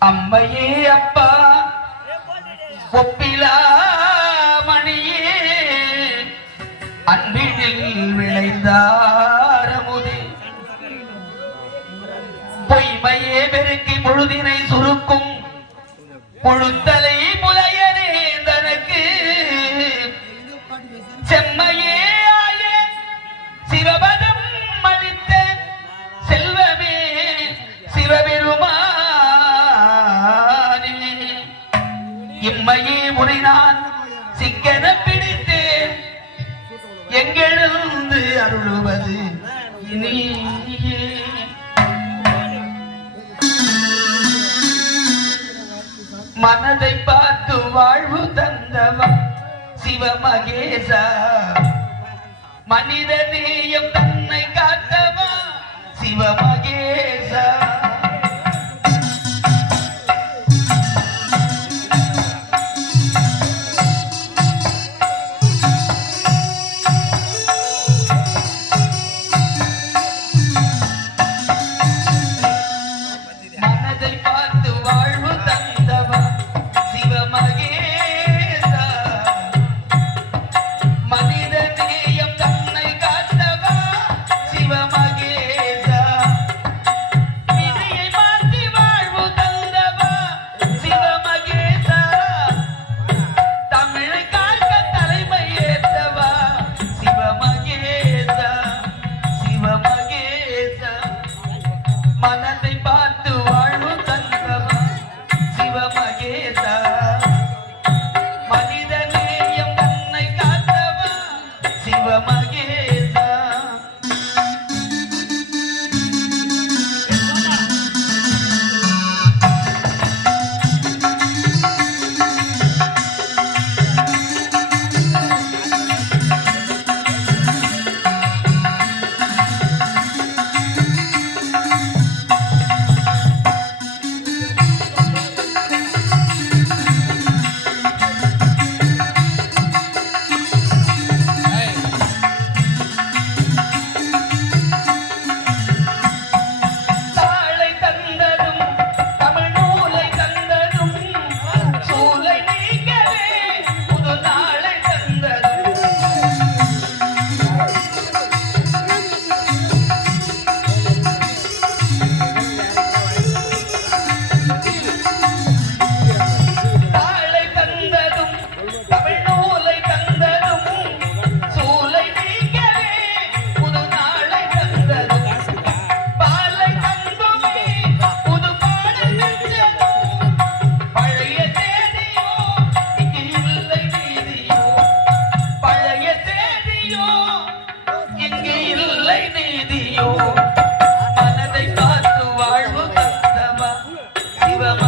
அம்மையே அப்பா ஒப்பிலா மணியே அன்பினில் விளைந்தாரமுதி பொய்மையே பெருக்கி பொழுதினை சுருக்கும் பொழுத்தலை அருள்வது இனி மனதை பார்த்து வாழ்வு தந்தவா சிவமகேசா. மனித நேயம் தன்னை காத்தவா சிவமகேசா. Viva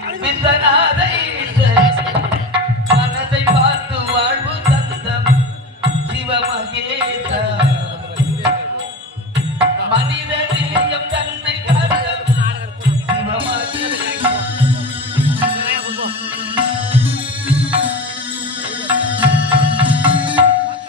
بالبنادق